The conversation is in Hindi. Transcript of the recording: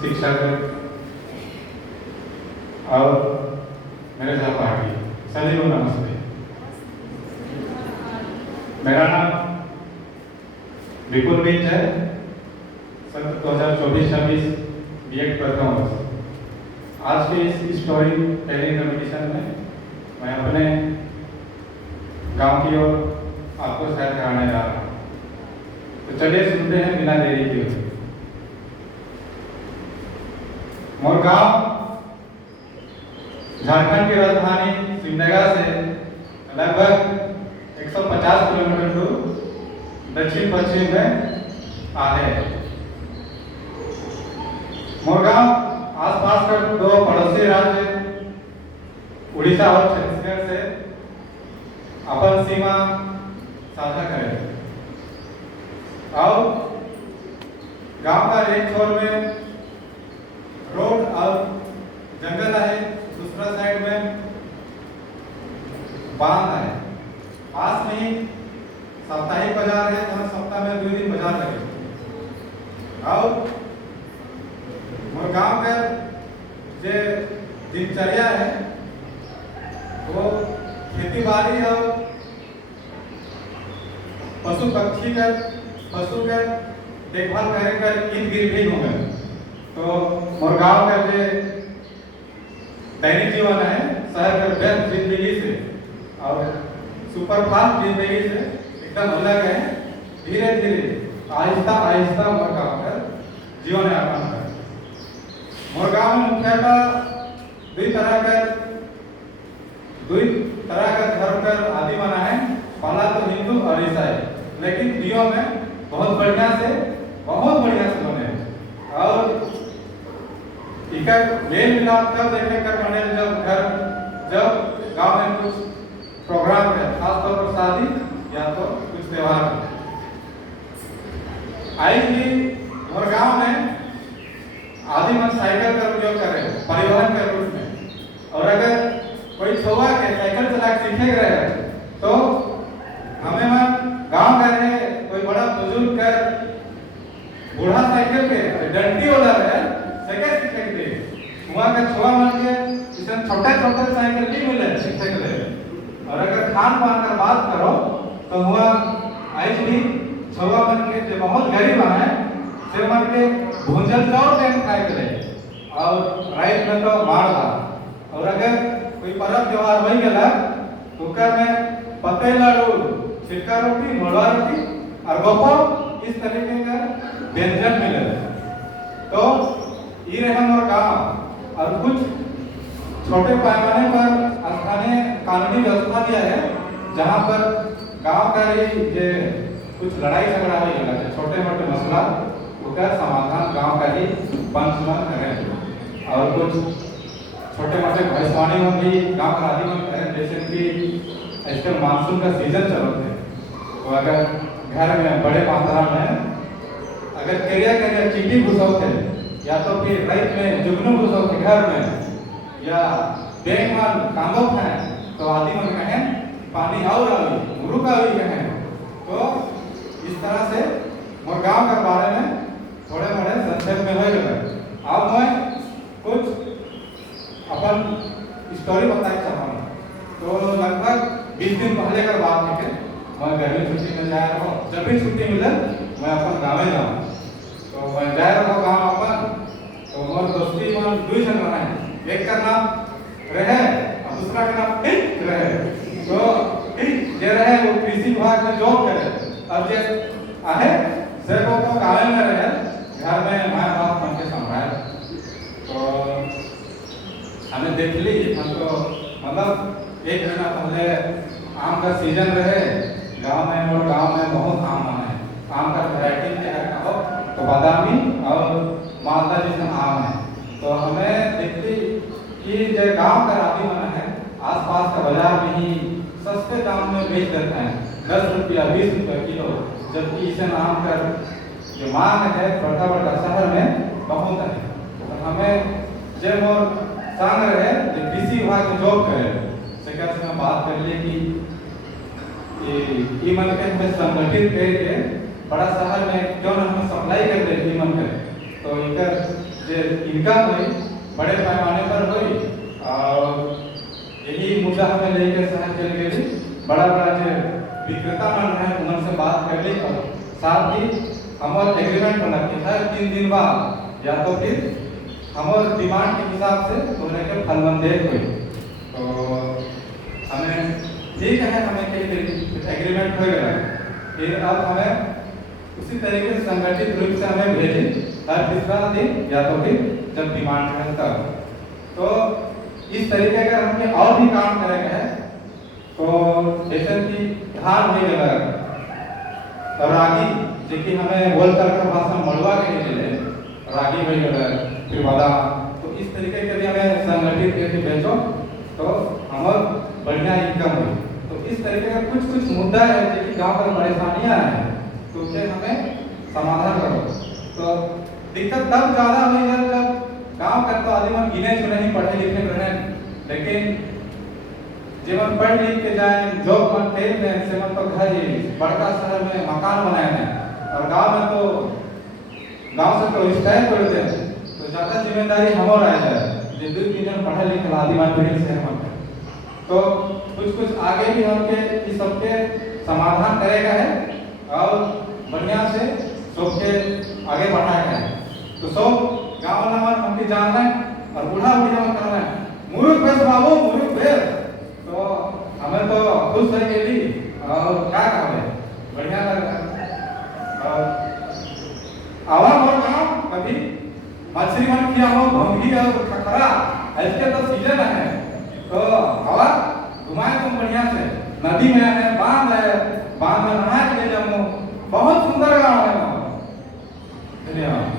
शिक्षक और मेरे सहपाठी सभी को नमस्ते। मेरा नाम विपुल मिंज है। सत्र 2024-26 बीएड प्रथम वर्ष। आज के इस स्टोरी टेलिंग कॉम्पिटिशन में मैं अपने गांव की ओर आपको सैर कराने जा रहा हूँ। तो चलिए सुनते हैं बिना देरी के। मोर गांव झारखंड की राजधानी सिमडेगा से लगभग 150 किलोमीटर दूर दक्षिण पश्चिम में आहे। मोर गांव आसपास के दो पड़ोसी राज्य उड़ीसा और छत्तीसगढ़ से अपन सीमा साझा करें और गांव का एक छोर में रोड और जंगल है, दूसरा साइड में बांध है। पास में ही साप्ताहिक बाजार है जहाँ सप्ताह में 2 दिन बाजार लगे। और मोर गांव का जो दिनचर्या है वो खेती बाड़ी और पशु पक्षी का पशु का देखभाल करे कर इन गिरवी हो गए। तो मोर गांव का जो दैनिक जीवन है शहर के व्यस्त जिंदगी से और सुपरफास्ट जिंदगी से एकदम अलग है। धीरे धीरे आहिस्ता आहिस्ता मोर गांव का जीवन यापन है। मोर गांव में मुख्यतः दुई तरह का धर्म का आदि बना है। पहला तो हिंदू और ईसाई, लेकिन दियो में बहुत बढ़िया से बने हैं। और इका मेल मिलाप तब देखे कर बने जब गांव में कुछ प्रोग्राम है, खास तौर पर शादी या तो कुछ त्योहार है। आज भी मोर गांव में आदि मन साइकिल का उपयोग करे परिवहन के रूप में। और अगर कोई छुआ के साइकिल चला सीखे रहे तो हमें गांव का रहे कोई बड़ा बुजुर्ग कर बूढ़ा साइकिल के डंडी वाला है साइकिल सीखे के वहाँ का छुआ मन के इसन छोटे साइकिल भी मिले सीखे के लिए। और अगर खान पान का बात करो तो वहाँ आज भी छुआ मन के जो बहुत गरीब है से मन के भूंजल चाउर के खाए के लिए और राइस में तो मार दा। और अगर कोई पर्व त्योहार हो गया तो कर में पते लाडू, छिलका रोटी, मोड़वा रोटी और गोपो इस तरीके का व्यंजन मिले। तो ये रहा मोर गाँव। और कुछ छोटे पैमाने पर स्थानीय कानूनी व्यवस्था दिया है जहाँ पर गांव का ही जे कुछ लड़ाई झगड़ा हो गया है, छोटे मोटे मसला उसका समाधान गांव का ही पंचमन करें। और कुछ छोटे मोटे भविष्यवाणी में भी गांव का आदि में करें। जैसे कि आजकल मानसून का सीजन चल रहा है तो अगर घर में बड़े मात्रा में अगर करिया चीटी घुसाओ थे या तो फिर राइट में जुगनू घुसाओ थे घर में या बैंक में कांगो है तो आदि में कहें पानी और मुरुक आई कहें। तो इस तरह से मोर गांव के बारे में थोड़े मोड़े संक्षेप में हो गए। अब मैं कुछ अपन स्टोरी बताना चाहता हूँ। तो लगभग 20 दिन पहले का बात है कि मैं गर्मी छुट्टी में जा रहा हूँ। जब भी छुट्टी मिले मैं अपन गाँव में जाऊँ तो मैं जा रहा हूँ गाँव अपन। तो मोर दोस्ती में 2 जन रहे हैं, एक का नाम रहे और दूसरा का नाम रहे। तो जे रहे वो कृषि विभाग में जॉब करे और जे आहे से को गाँव में रहे घर में माँ बाप मन के संभाल। तो हमें देख ली हमको मतलब 1 महीना पहले आम का सीजन रहे गांव में। और गांव में बहुत आम है। आम का वैरायटी क्या है कहो तो बादामी और मालदा जैसे आम है। तो हमें देखती कि जो गांव का आदमी मन है आसपास का बाजार में ही सस्ते दाम में बेच देते हैं, 10 रुपया 20 रुपया किलो। जबकि इसे आम का जो मांग है बड़ा शहर में बहुत है। तो हमें जब और संग रहे कृषि विभाग में जॉब करे सेकर से बात कर लिए कि मन के हमें संगठित करके बड़ा शहर में क्यों ना हम सप्लाई कर दे मन करे। तो इनकर जे इनकम हुई बड़े पैमाने पर हुई और यही मुद्दा हमें लेकर शहर चल गए। बड़ा बड़ा जो विक्रेता मन है उनसे से बात कर ली और साथ ही हमारे एग्रीमेंट बना के हर 3 दिन बाद या तो फिर हमारे डिमांड के हिसाब से उन्हें के फलवन दे हुई। तो हमें ठीक है, हमें एग्रीमेंट हो गया। फिर अब हमें उसी तरीके से संगठित रूप से हमें भेजे हर तीसरा दिन या तो फिर जब डिमांड है तब। तो इस तरीके का हमें और भी काम करेंगे है। तो जैसे कि धान हो गया और रागी जो कि हमें बोल कर भाषा मड़वा के लिए रागी हो गया फिर बादाम। तो इस तरीके के लिए हमें संगठित करके बेचो तो हमारे बढ़िया इनकम हुई। तो इस तरीके का कुछ कुछ मुद्दा है जो कि गाँव पर परेशानियाँ हैं तो उसे हमें समाधान करो। तो दिक्कत तब ज़्यादा हुई जब गांव का तो आदमी मन गिने चुने ही पढ़े लिखे रहे, लेकिन जीवन पढ़ लिख के जाए जॉब मन फेल में से मन तो घर ही बड़का शहर में मकान बनाए हैं और गांव में तो गांव से तो स्टाइल करते हैं। तो ज़्यादा जिम्मेदारी हमारा आ जाए जो 2-3 जन पढ़े लिखे आदमी मन पढ़े से हम तो कुछ आगे भी हमके इस सबके समाधान करेगा है और बढ़िया से सबके आगे बढ़ाएगा है। तो सब गाँव वाला मन हमके जान रहे और बूढ़ा बुढ़िया मन कर रहे हैं मुरुख बेस बाबू मुरुख बेस। तो हमें तो खुश रह गई और क्या कहे बढ़िया लग रहा है। आवा मोर गाँव कभी मछली मन किया हो भंगी और खखरा ऐसे तो सीजन है। तो हवा घुमाए तुम बढ़िया से नदी में है बांध में नहा के ले जाऊँ। बहुत सुंदर गाँव है। धन्यवाद।